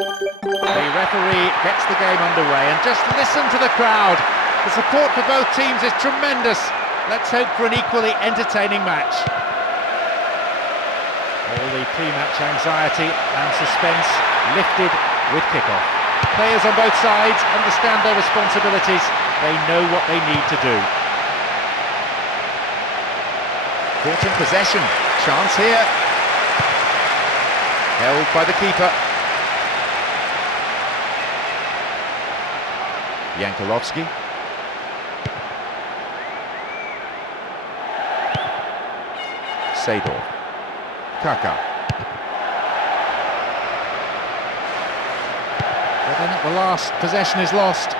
The referee gets the game underway, and just listen to the crowd. The support for both teams is tremendous. Let's hope for an equally entertaining match. All the pre-match anxiety and suspense lifted with kick-off. Players on both sides understand their responsibilities. They know what they need to do. Caught in possession. Chance here. Held by the keeper. Yankolovsky. Seedorf. Kaka. But then at the last, possession is lost.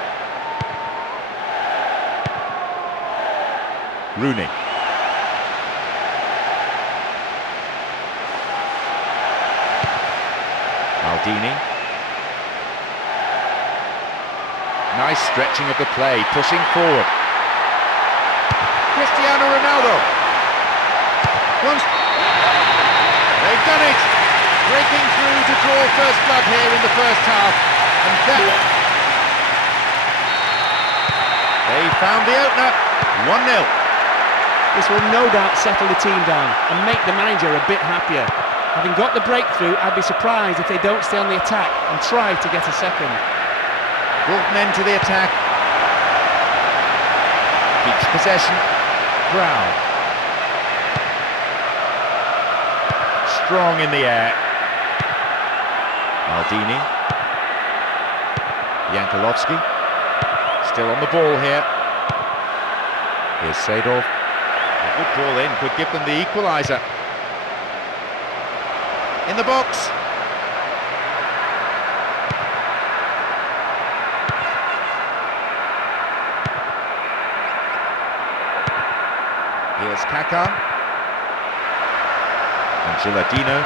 Rooney. Maldini. Nice stretching of the play, pushing forward. Cristiano Ronaldo. They've done it! Breaking through to draw first blood here in the first half. And that... They found the opener. 1-0. This will no doubt settle the team down and make the manager a bit happier. Having got the breakthrough, I'd be surprised if they don't stay on the attack and try to get a second. Bolton into the attack. Keeps possession. Brown. Strong in the air. Maldini. Yankolovsky. Still on the ball here. Here's Seedorf. A good ball in, could give them the equaliser. In the box. Here's Kaka. And Gilardino.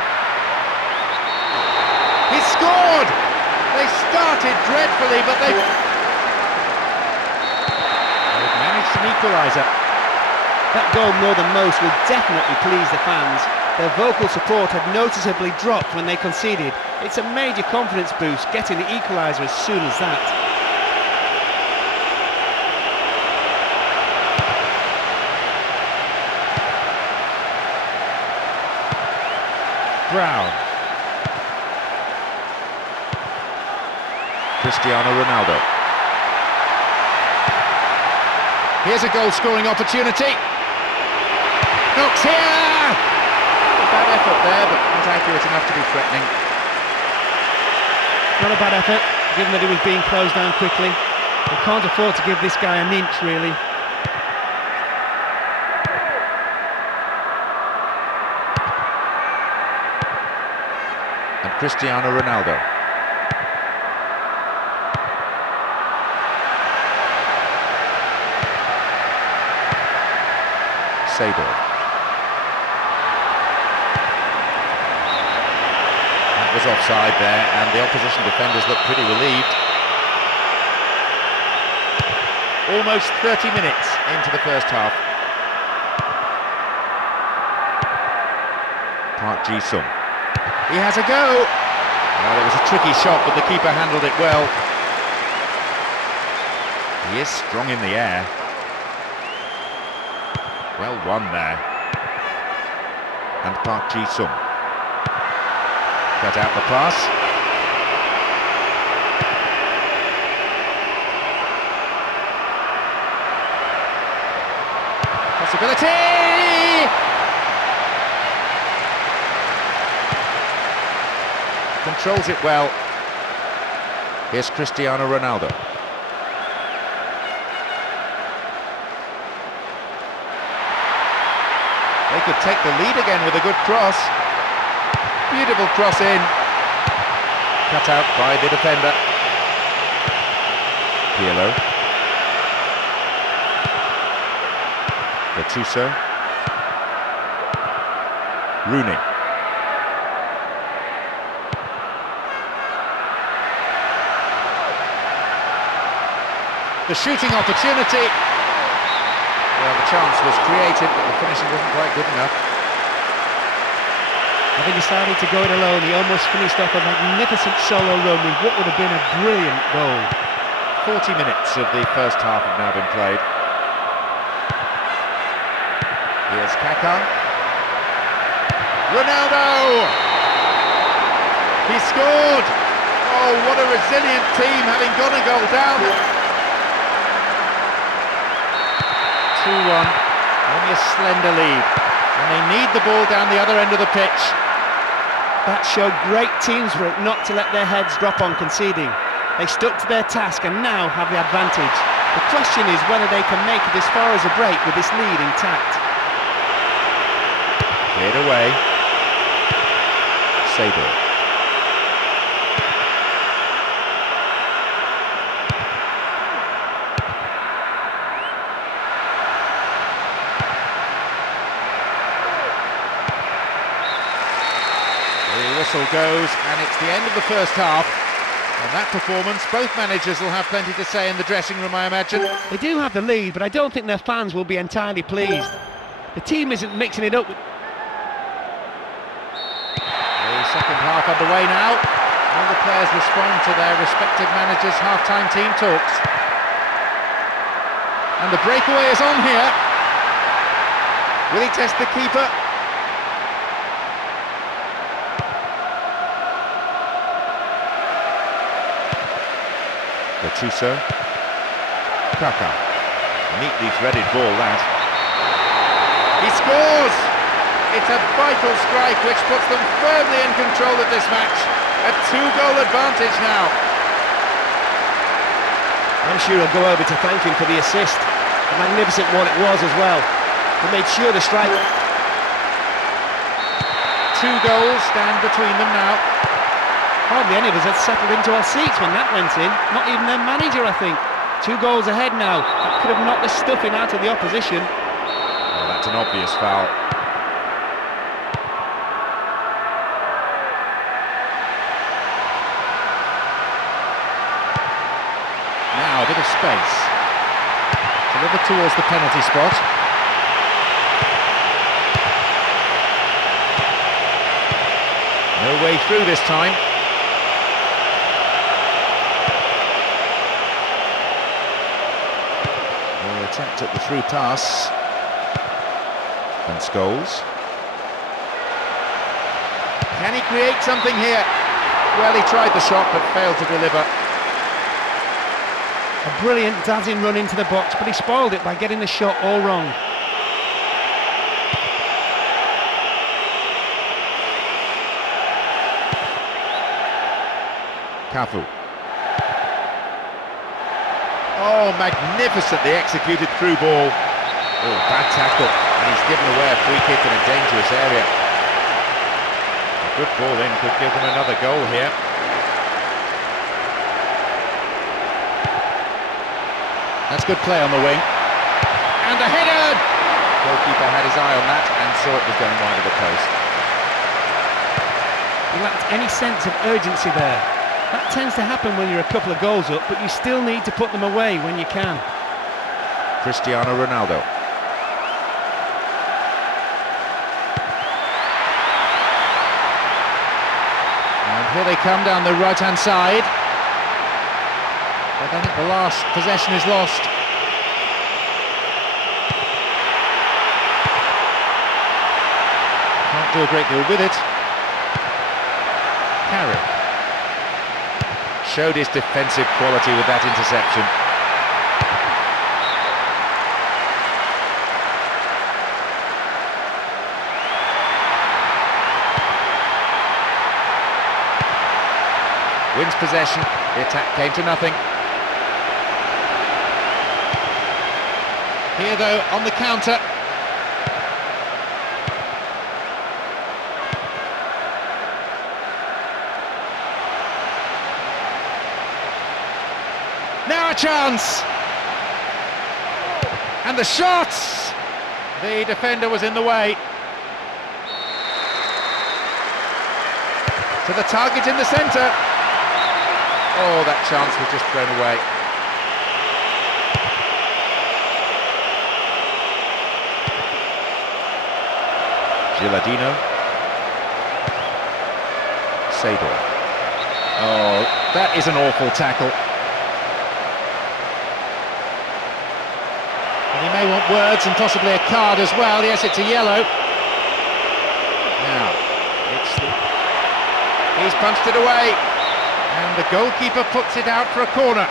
He scored! They started dreadfully, but they've managed an equaliser. That goal, more than most, will definitely please the fans. Their vocal support had noticeably dropped when they conceded. It's a major confidence boost getting the equaliser as soon as that. Brown. Cristiano Ronaldo. Here's a goal-scoring opportunity. Knocks here! A bad effort there, but not accurate enough to be threatening. Not a bad effort, given that he was being closed down quickly. They can't afford to give this guy an inch, really. And Cristiano Ronaldo. Sador. That was offside there, and the opposition defenders looked pretty relieved. Almost 30 minutes into the first half. Park Ji-sung. He has a go! Well, it was a tricky shot, but the keeper handled it well. He is strong in the air. Well won there. And Park Ji-sung. Cut out the pass. Possibility! Controls it well. Here's Cristiano Ronaldo. They could take the lead again with a good cross. Beautiful cross in. Cut out by the defender. Pirlo. Gattuso. Rooney. The shooting opportunity. Well, the chance was created, but the finishing wasn't quite good enough. Having decided to go it alone, he almost finished off a magnificent solo run with what would have been a brilliant goal. 40 minutes of the first half have now been played. Here's Kaká. Ronaldo! He scored! Oh, what a resilient team, having got a goal down. 2-1, only a slender lead, and they need the ball down the other end of the pitch. That showed great teamwork not to let their heads drop on conceding. They stuck to their task and now have the advantage. The question is whether they can make it as far as a break with this lead intact. Cleared away. Sador. The whistle goes, and it's the end of the first half. On that performance, both managers will have plenty to say in the dressing room, I imagine. They do have the lead, but I don't think their fans will be entirely pleased. The team isn't mixing it up. The second half underway now. All the players respond to their respective managers' half-time team talks. And the breakaway is on here. Will he test the keeper? Gattuso. Kaká. Neatly threaded ball, that. He scores! It's a vital strike which puts them firmly in control of this match. A 2-goal advantage now. I'm sure he'll go over to thank him for the assist. A magnificent one it was as well. He made sure the strike... 2 goals stand between them now. Hardly any of us had settled into our seats when that went in. Not even their manager, I think. 2 goals ahead now. That could have knocked the stuffing out of the opposition. Well, that's an obvious foul. Now a bit of space. Delivered towards the penalty spot. No way through this time. They'll attempt at the through pass. And Scholes. Can he create something here? Well, he tried the shot but failed to deliver. A brilliant dazzling run into the box, but he spoiled it by getting the shot all wrong. Cafu. Oh, magnificently executed through ball. Oh, bad tackle, and he's given away a free kick in a dangerous area. A good ball in could give them another goal here. That's good play on the wing. And a header! Goalkeeper had his eye on that and saw it was going wide of the post. He lacked any sense of urgency there. That tends to happen when you're a couple of goals up, but you still need to put them away when you can. Cristiano Ronaldo. And here they come down the right-hand side. But I think the last possession is lost. Can't do a great deal with it. Carry. Showed his defensive quality with that interception. Wins possession, the attack came to nothing. Here though, on the counter. Now a chance! And the shot! The defender was in the way. To the target in the centre. Oh, that chance was just thrown away. Gilardino. Sador. Oh, that is an awful tackle. And he may want words and possibly a card as well. Yes, it's a yellow. Now, he's punched it away. And the goalkeeper puts it out for a corner.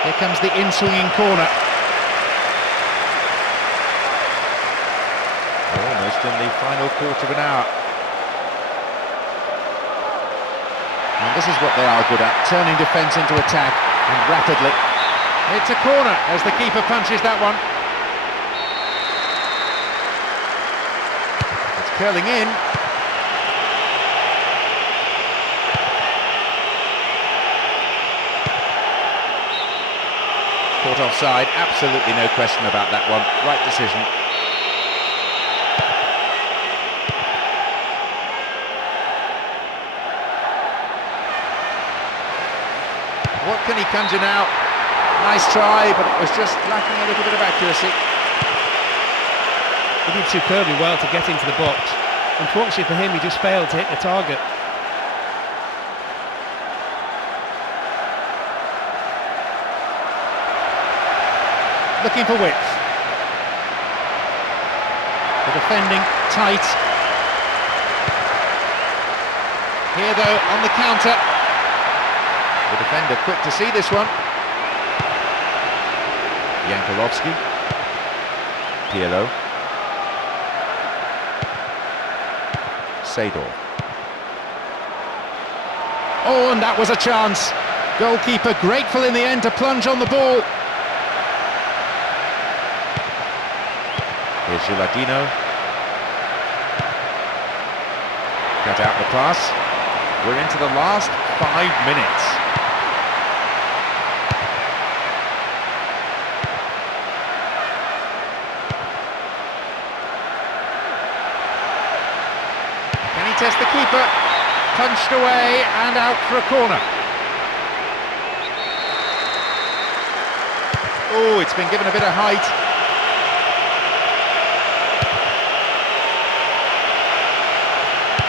Here comes the in-swinging corner. Almost in the final quarter of an hour. And this is what they are good at, turning defence into attack, and rapidly. It's a corner as the keeper punches that one. It's curling in. Caught offside, absolutely no question about that one. Right decision. What can he conjure now? Nice try, but it was just lacking a little bit of accuracy. He did superbly well to get into the box. Unfortunately for him, he just failed to hit the target. Looking for width. The defending tight. Here though, on the counter. The defender quick to see this one. Yankolovsky. Pirlo. Sador. Oh, and that was a chance. Goalkeeper grateful in the end to plunge on the ball. Here's Gilardino. Cut out the pass. We're into the last 5 minutes. Can he test the keeper? Punched away and out for a corner. Oh, it's been given a bit of height.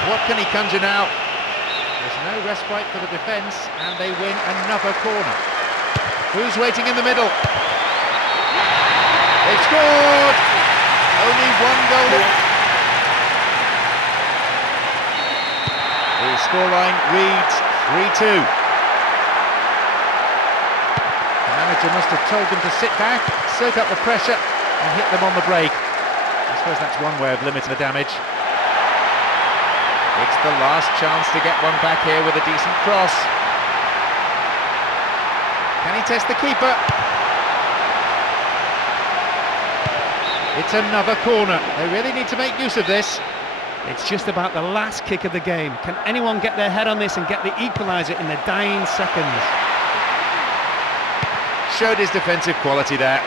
What can he conjure now? There's no respite for the defence, and they win another corner. Who's waiting in the middle? They've scored! Only one goal in. The scoreline reads 3-2. The manager must have told them to sit back, soak up the pressure, and hit them on the break. I suppose that's one way of limiting the damage. It's the last chance to get one back here with a decent cross. Can he test the keeper? It's another corner. They really need to make use of this. It's just about the last kick of the game. Can anyone get their head on this and get the equaliser in the dying seconds? Showed his defensive quality there.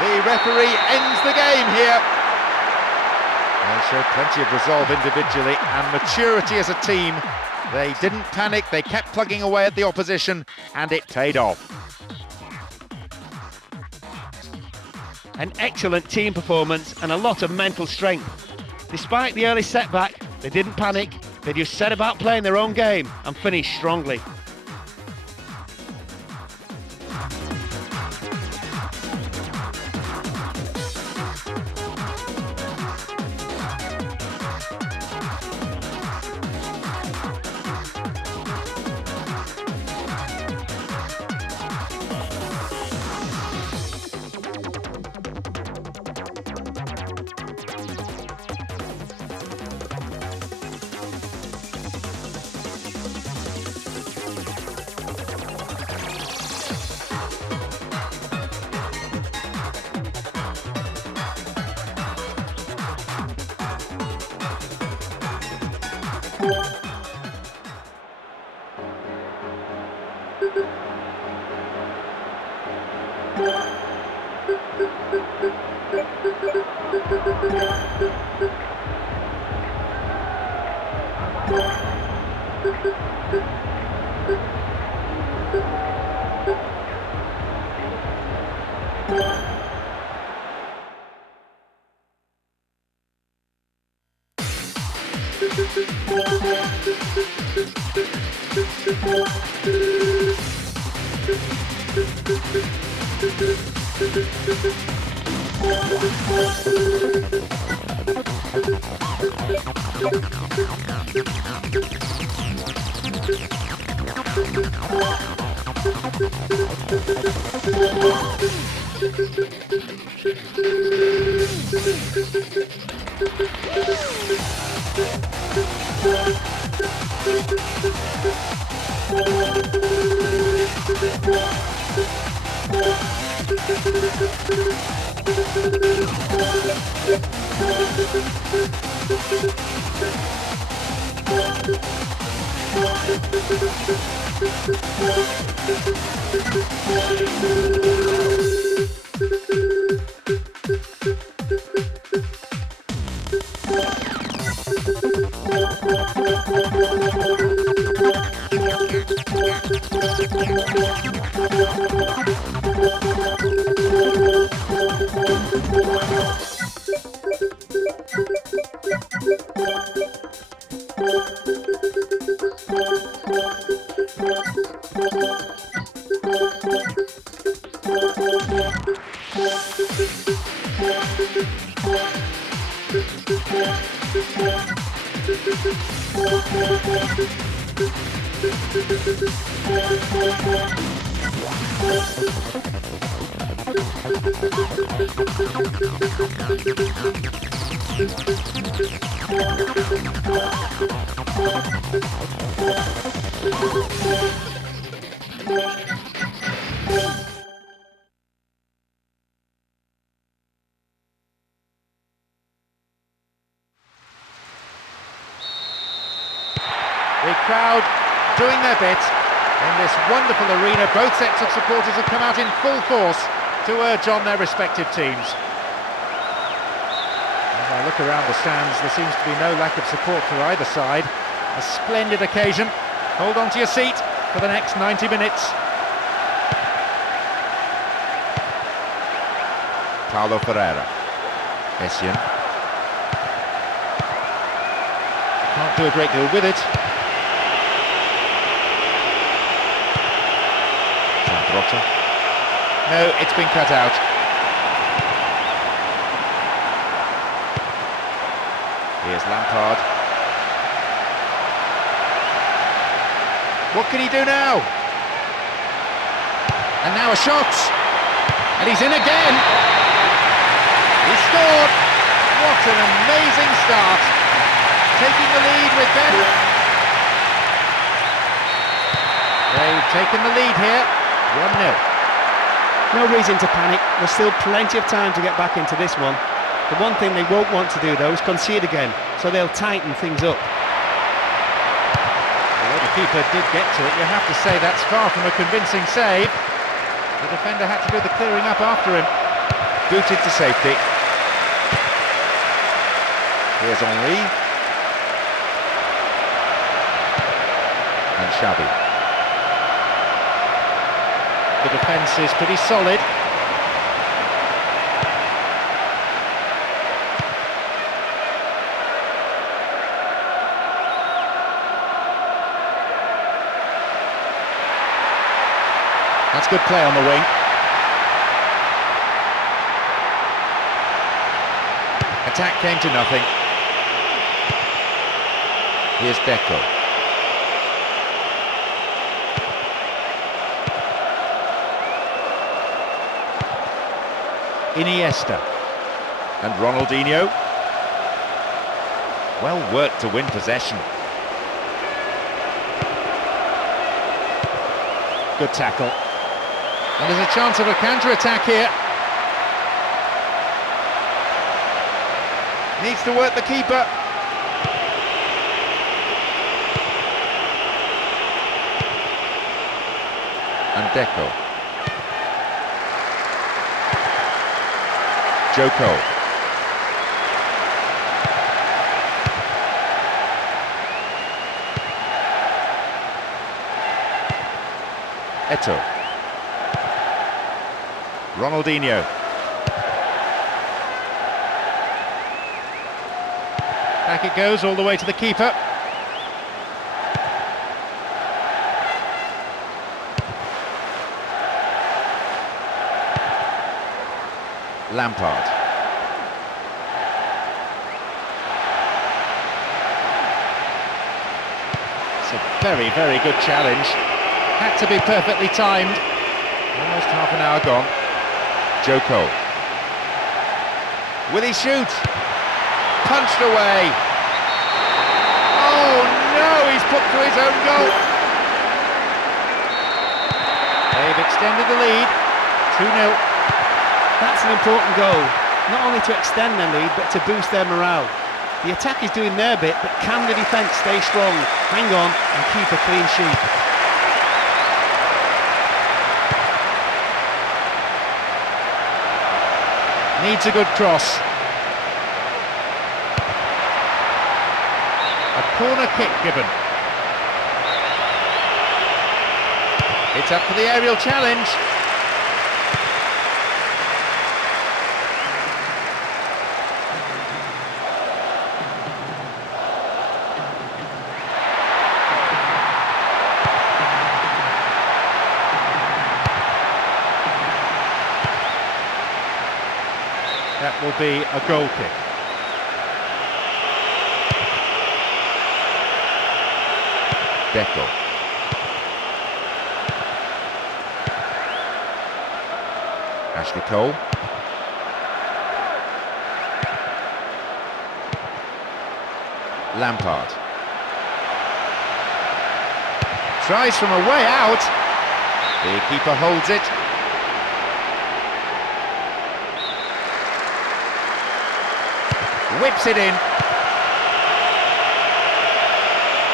The referee ends the game here. They showed plenty of resolve individually and maturity as a team. They didn't panic, they kept plugging away at the opposition, and it paid off. An excellent team performance and a lot of mental strength. Despite the early setback, they didn't panic, they just set about playing their own game and finished strongly. The crowd doing their bit in this wonderful arena. Both sets of supporters have come out in full force to urge on their respective teams. As I look around the stands, there seems to be no lack of support for either side. A splendid occasion. Hold on to your seat for the next 90 minutes. Paulo Ferreira. Essien. Can't do a great deal with it. No, it's been cut out. Here's Lampard. What can he do now? And now a shot. And he's in again. He scored. What an amazing start. Taking the lead with them. They've taken the lead here, 1-0. No reason to panic, there's still plenty of time to get back into this one. The one thing they won't want to do though is concede again, so they'll tighten things up. Although the keeper did get to it, you have to say that's far from a convincing save. The defender had to do the clearing up after him. Booted to safety. Here's Henry. And Xavi. The defence is pretty solid. That's good play on the wing. Attack came to nothing. Here's Deco. Iniesta. And Ronaldinho. Well worked to win possession. Good tackle. And there's a chance of a counter-attack here. Needs to work the keeper. And Deco. Joko. Eto'o. Ronaldinho. Back it goes all the way to the keeper. Lampard. It's a very, very good challenge. Had to be perfectly timed. Almost half an hour gone. Joko. Will he shoot? Punched away. Oh no, he's put through his own goal. They've extended the lead. 2-0. That's an important goal, not only to extend their lead, but to boost their morale. The attack is doing their bit, but can the defence stay strong, hang on and keep a clean sheet? Needs a good cross. A corner kick given. It's up for the aerial challenge. That will be a goal kick. Deco. Ashley Cole. Lampard. Tries from a way out. The keeper holds it. Whips it in.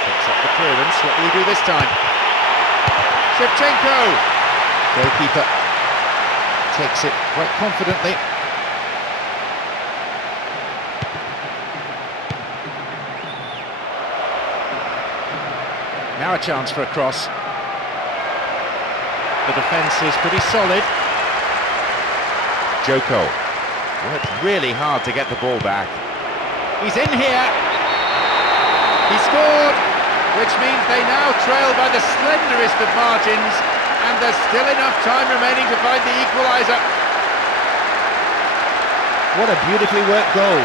Picks up the clearance. What will he do this time? Shevchenko. Goalkeeper takes it quite confidently. Now a chance for a cross. The defence is pretty solid. Joko worked really hard to get the ball back. He's in here. He scored, which means they now trail by the slenderest of margins, and there's still enough time remaining to find the equaliser. What a beautifully worked goal.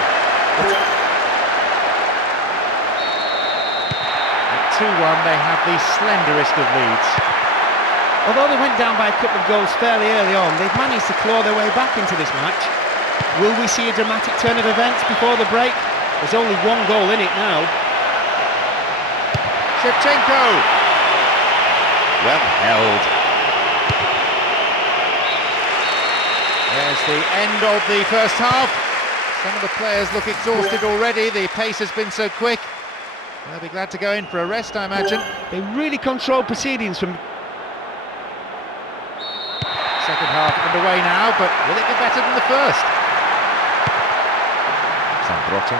At 2-1, they have the slenderest of leads. Although they went down by a couple of goals fairly early on, they've managed to claw their way back into this match. Will we see a dramatic turn of events before the break? There's only one goal in it now. Shevchenko! Well held. There's the end of the first half. Some of the players look exhausted already. The pace has been so quick. They'll be glad to go in for a rest, I imagine. They really controlled proceedings from... Second half underway now, but will it be better than the first? Zambrotta.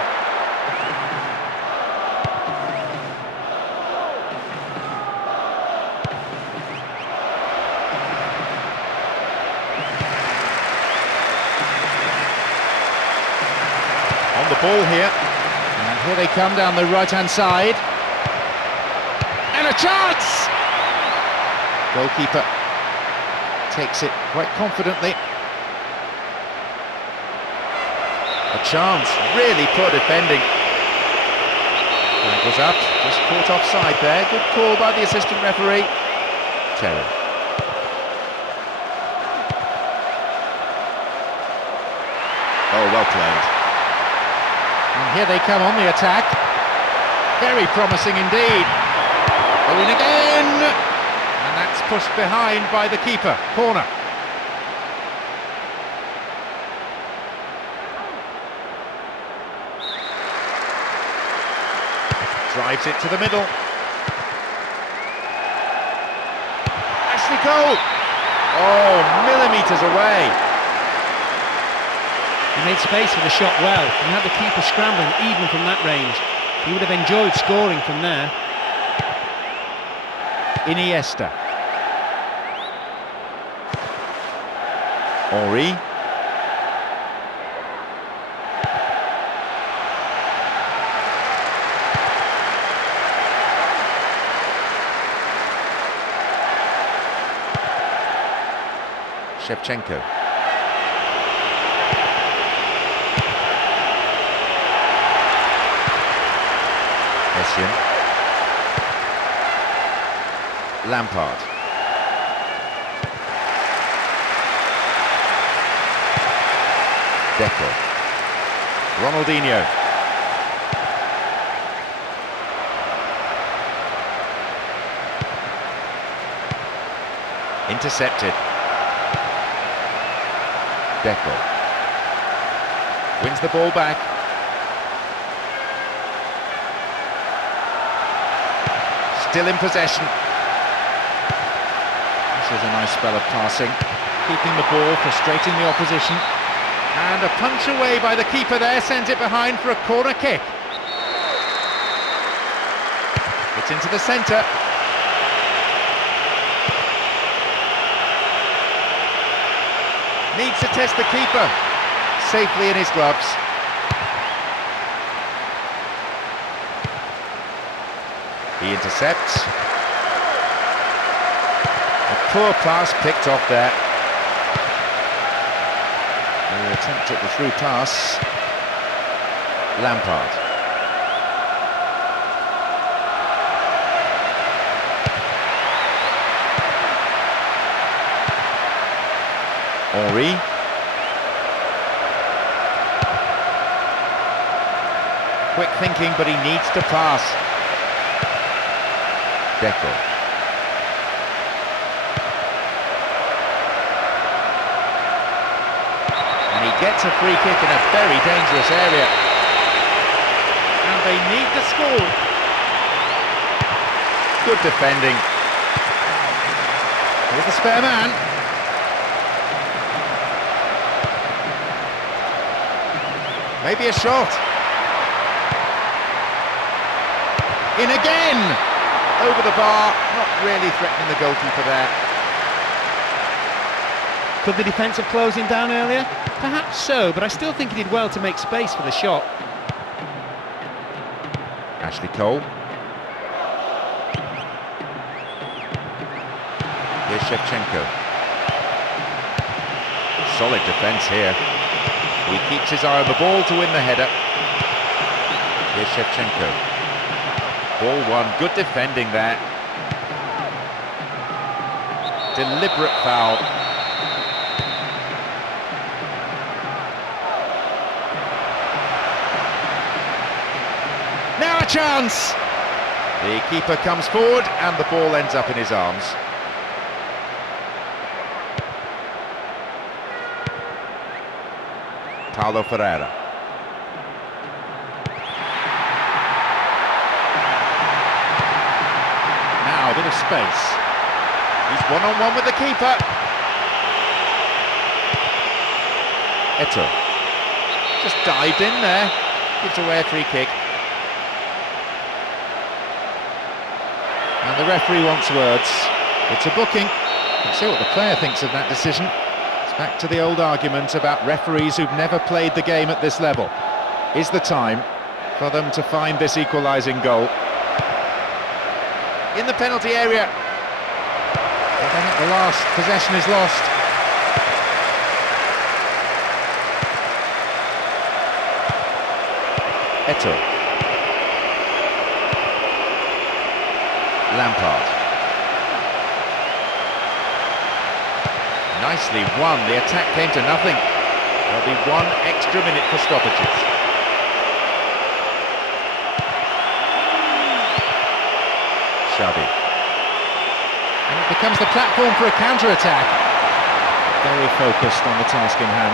On the ball here, and here they come down the right-hand side. And a chance! Goalkeeper takes it quite confidently. A chance, really poor defending. Flag was up, just caught offside there. Good call by the assistant referee. Terry. Oh, well played. And here they come on the attack. Very promising indeed. Oh, in again! And that's pushed behind by the keeper. Corner. Drives it to the middle. Ashley Cole! Oh, millimetres away. He made space for the shot well, and had the keeper scrambling even from that range. He would have enjoyed scoring from there. Iniesta. Henry. Shevchenko. Essien. Lampard. Deco. Ronaldinho. Intercepted. Deco. Wins the ball back. Still in possession. This is a nice spell of passing. Keeping the ball, frustrating the opposition. And a punch away by the keeper there, sends it behind for a corner kick. It's into the centre. Needs to test the keeper. Safely in his gloves. He intercepts. A poor pass picked off there. The attempt at the through pass. Lampard. Henry. Quick thinking, but he needs to pass. Deco. And he gets a free kick in a very dangerous area. And they need to score. Good defending. Here's the spare man. Maybe a shot. In again! Over the bar, not really threatening the goalkeeper there. Could the defence have closed him down earlier? Perhaps so, but I still think he did well to make space for the shot. Ashley Cole. Here's Shevchenko. Solid defence here. He keeps his eye on the ball to win the header. Here's Shevchenko. Ball won, good defending there. Deliberate foul. a chance! The keeper comes forward and the ball ends up in his arms. Paulo Ferreira. Now a bit of space. He's one-on-one with the keeper. Eto'o. Just dived in there. Gives away a free kick. And the referee wants words. It's a booking. Let's see what the player thinks of that decision. It's back to the old argument about referees who've never played the game at this level. Is the time for them to find this equalising goal? In the penalty area. But then at the last, possession is lost. Eto'o. Lampard. Nicely won, the attack came to nothing. There'll be 1 extra minute for stoppages. Xavi. And it becomes the platform for a counter-attack. Very focused on the task in hand.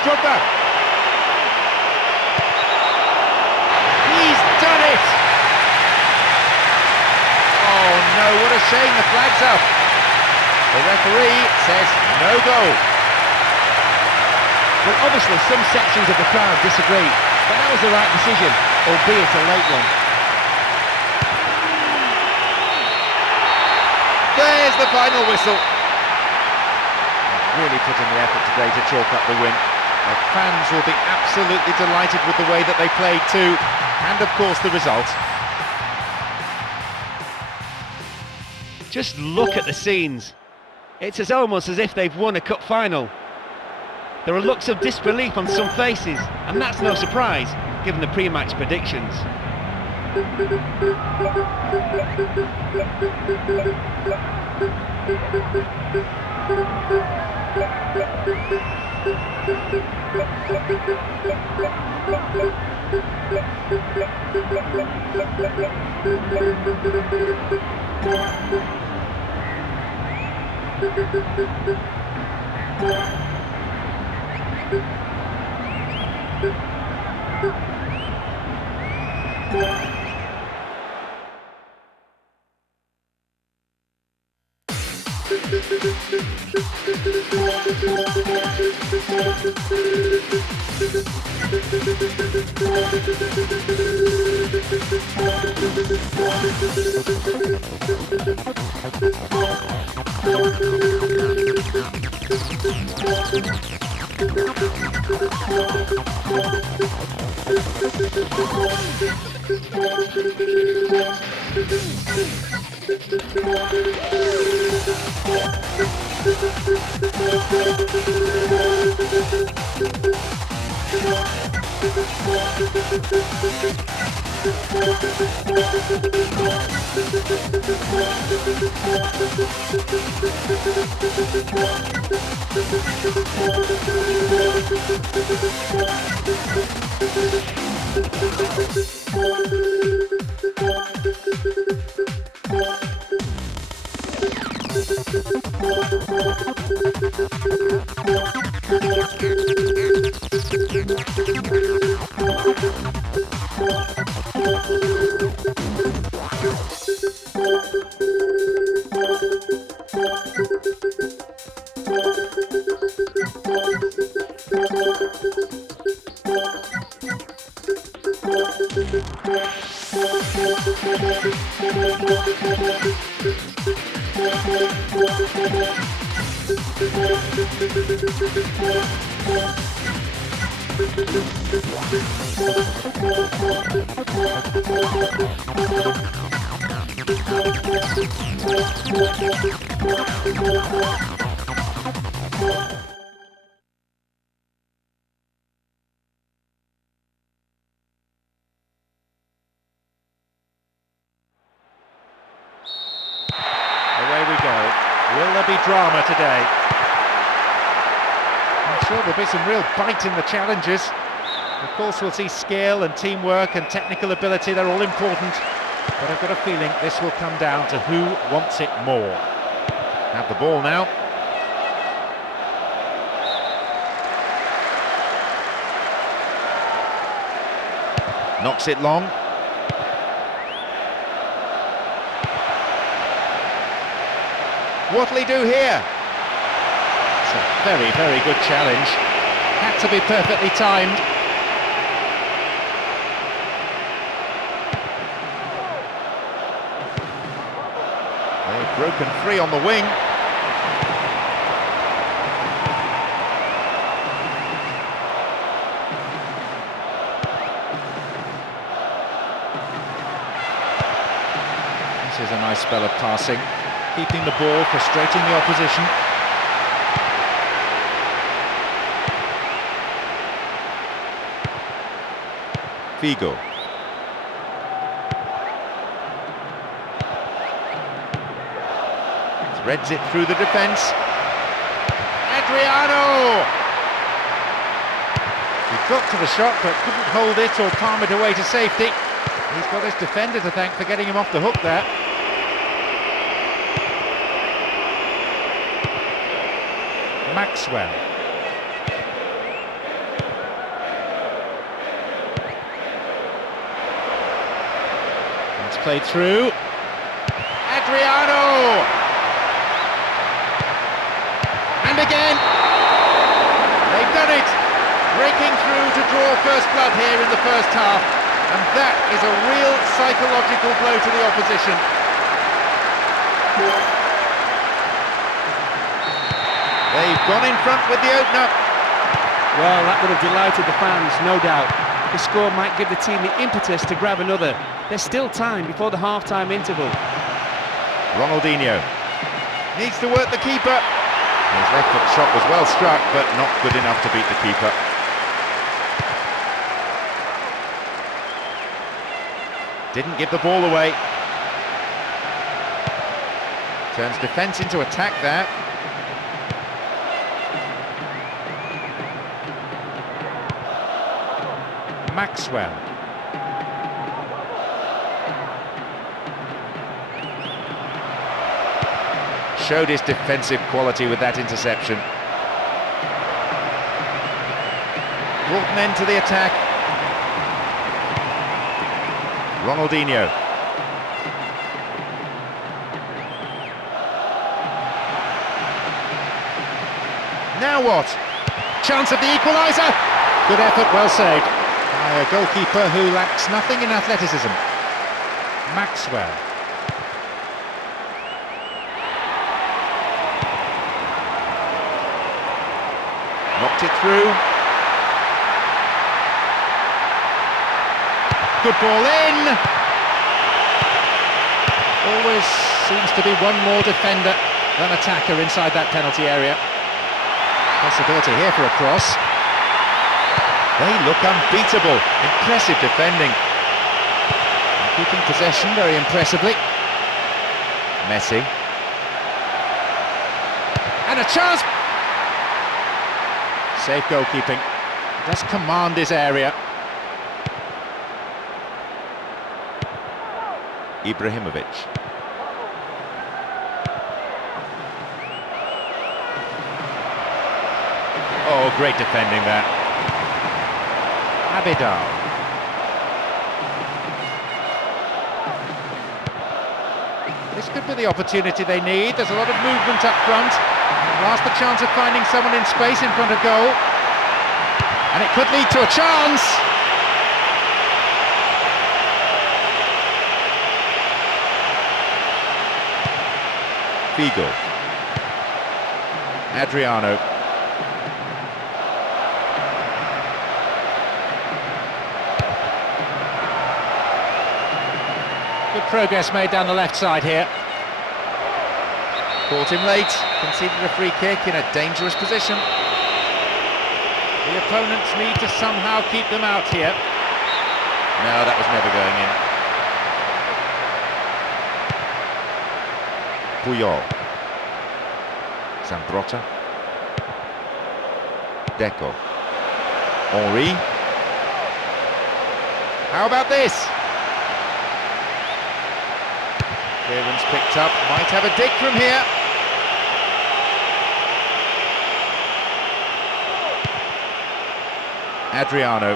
Drogba. He's done it! Oh no, what a shame, the flag's up. The referee says no goal. Well, obviously some sections of the crowd disagree, but that was the right decision, albeit a late one. There's the final whistle. Really put in the effort today to chalk up the win. The fans will be absolutely delighted with the way that they played too, and of course the result. Just look at the scenes. It's almost as if they've won a cup final. There are looks of disbelief on some faces, and that's no surprise, given the pre-match predictions. Away we go. Will there be drama today? I'm sure there'll be some real bite in the challenges. Of course, we'll see skill and teamwork and technical ability, they're all important. But I've got a feeling this will come down to who wants it more. Have the ball now. Knocks it long. What'll he do here? It's a very, very good challenge. Had to be perfectly timed. They've broken free on the wing. This is a nice spell of passing, keeping the ball, frustrating the opposition. Figo. Threads it through the defence. Adriano! He got to the shot but couldn't hold it or palm it away to safety. He's got his defender to thank for getting him off the hook there. Maxwell. It's played through. Adriano! And again! They've done it! Breaking through to draw first blood here in the first half. And that is a real psychological blow to the opposition. They've gone in front with the opener. Well, that would have delighted the fans, no doubt. The score might give the team the impetus to grab another. There's still time before the half-time interval. Ronaldinho needs to work the keeper. His left foot shot was well struck, but not good enough to beat the keeper. Didn't give the ball away. Turns defence into attack there. Maxwell. Showed his defensive quality with that interception. Brought an end to the attack. Ronaldinho. Now what? Chance of the equaliser. Good effort, well saved. By a goalkeeper who lacks nothing in athleticism. Maxwell. Knocked it through. Good ball in. Always seems to be one more defender than attacker inside that penalty area. Possibility here for a cross. They look unbeatable. Impressive defending. And keeping possession very impressively. Messi. And a chance. Safe goalkeeping. Does command his area. Ibrahimovic. Oh, great defending there. Abidal. This could be the opportunity they need. There's a lot of movement up front. Last the chance of finding someone in space in front of goal. And it could lead to a chance. Figo. Adriano. Good progress made down the left side here. Caught him late, conceded a free kick in a dangerous position. The opponents need to somehow keep them out here. No, that was never going in. Puyol. Zambrotta. Deco. Henri. How about this? Clearance picked up, might have a dig from here. Adriano.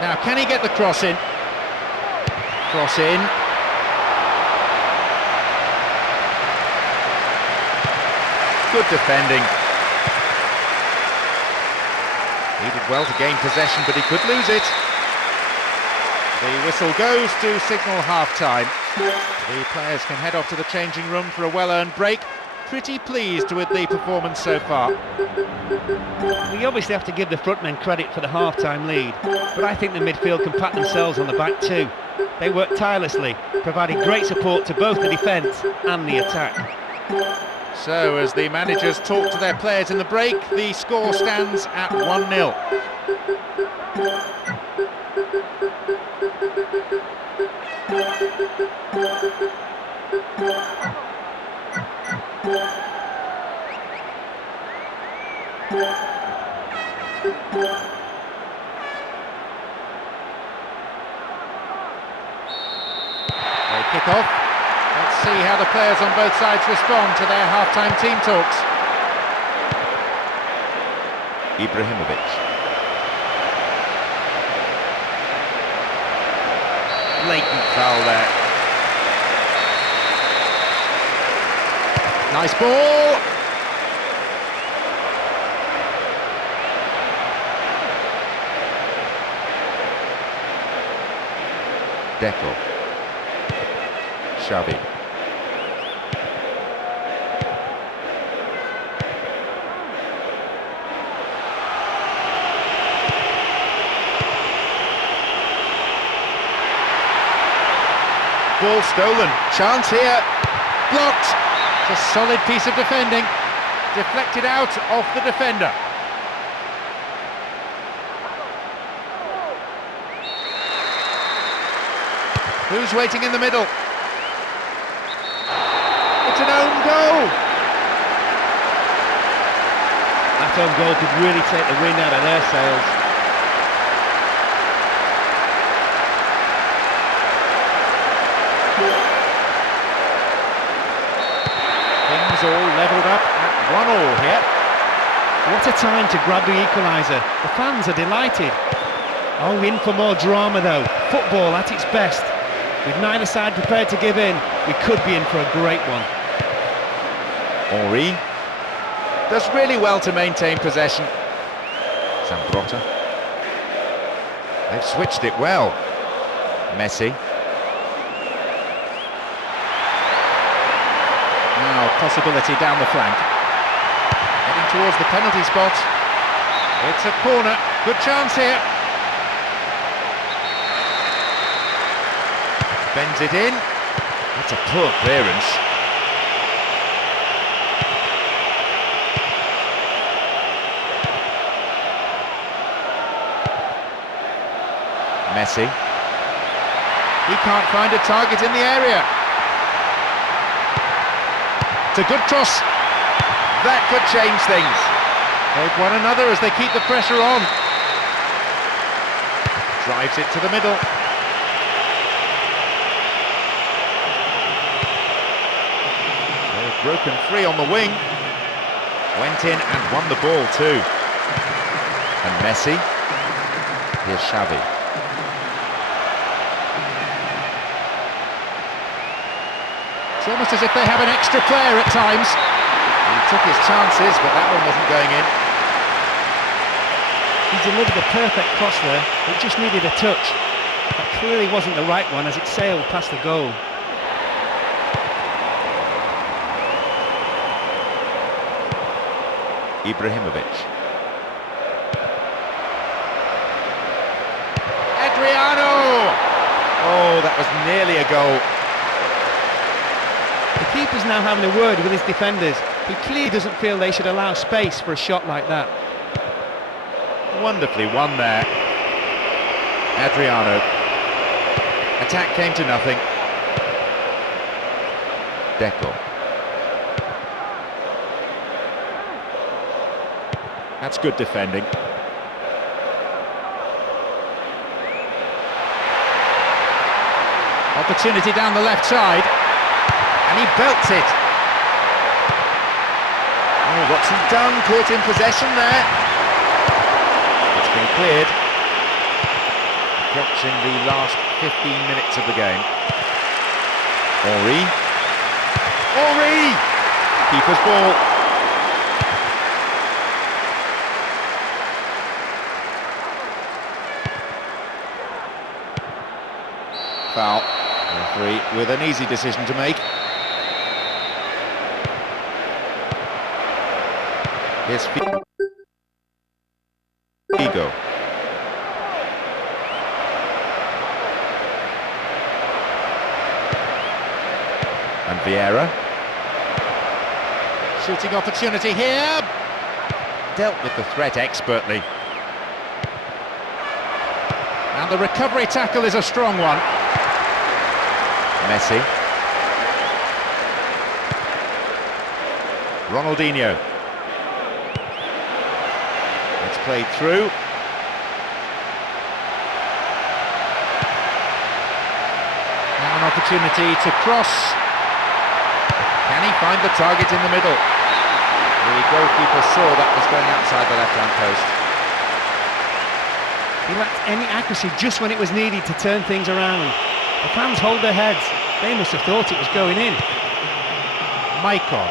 Now, can he get the cross in? Cross in. Good defending. He did well to gain possession, but he could lose it. The whistle goes to signal half-time. The players can head off to the changing room for a well-earned break. Pretty pleased with the performance so far. We obviously have to give the front men credit for the half-time lead, but I think the midfield can pat themselves on the back too. They worked tirelessly, providing great support to both the defence and the attack. So, as the managers talk to their players in the break, the score stands at 1-0. They kick off. Let's see how the players on both sides respond to their half-time team talks. Ibrahimovic. Blatant foul there. Nice ball. Deco. Xavi. Ball stolen. Chance here. Blocked. It's a solid piece of defending. Deflected out off the defender. Who's waiting in the middle? It's an own goal! That own goal could really take the wind out of their sails. Things all levelled up at 1-1 here. What a time to grab the equaliser. The fans are delighted. Oh, in for more drama though. Football at its best. With neither side prepared to give in, we could be in for a great one. Henri does really well to maintain possession. Zambrotta. They've switched it well. Messi. Now possibility down the flank. Heading towards the penalty spot. It's a corner. Good chance here. Bends it in. That's a poor clearance. Messi. He can't find a target in the area. It's a good cross. That could change things. They've won another as they keep the pressure on. Drives it to the middle. Broken free on the wing. Went in and won the ball too. And Messi. Here's Xavi. It's almost as if they have an extra player at times. He took his chances, but that one wasn't going in. He delivered a perfect cross there. It just needed a touch. That clearly wasn't the right one as it sailed past the goal. Ibrahimovic. Adriano! Oh, that was nearly a goal. The keeper's now having a word with his defenders. He clearly doesn't feel they should allow space for a shot like that. Wonderfully won there. Adriano. Attack came to nothing. Deco. That's good defending. Opportunity down the left side, and he belts it. Oh, what's he done? Caught in possession there. It's been cleared. Watching the last 15 minutes of the game. Henry! Keeper's ball. Foul. Referee with an easy decision to make. Here's Figo. And Vieira. Shooting opportunity here. Dealt with the threat expertly. And the recovery tackle is a strong one. Messi. Ronaldinho. It's played through. Now an opportunity to cross. Can he find the target in the middle? The goalkeeper saw that was going outside the left-hand post. He lacked any accuracy just when it was needed to turn things around. The fans hold their heads. They must have thought it was going in. Maicon.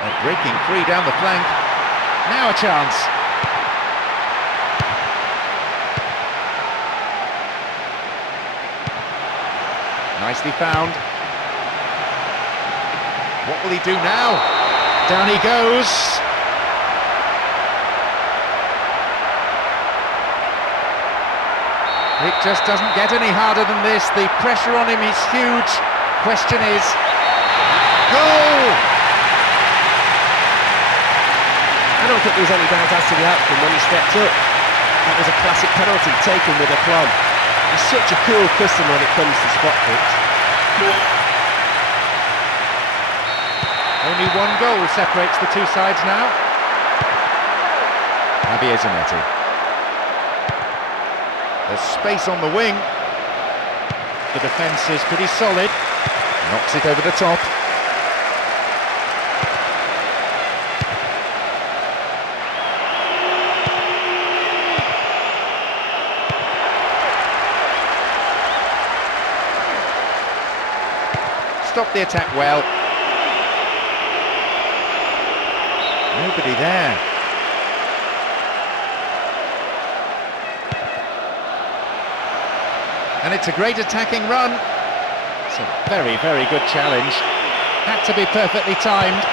They're breaking free down the flank. Now a chance. Nicely found. What will he do now? Down he goes. It just doesn't get any harder than this. The pressure on him is huge. Question is, goal! I don't think there was any doubt as to the outcome when he stepped up. That was a classic penalty taken with aplomb. He's such a cool customer when it comes to spot kicks. Only one goal separates the two sides now. Javier Zanetti. There's space on the wing. The defence is pretty solid. Knocks it over the top. Stop the attack well. Nobody there. And it's a great attacking run. It's a very, very good challenge. Had to be perfectly timed.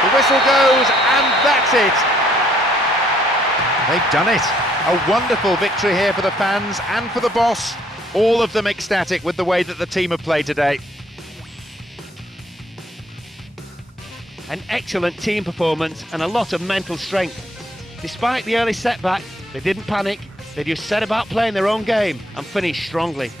The whistle goes, and that's it. They've done it. A wonderful victory here for the fans and for the boss. All of them ecstatic with the way that the team have played today. An excellent team performance and a lot of mental strength. Despite the early setback, they didn't panic. They just set about playing their own game and finished strongly.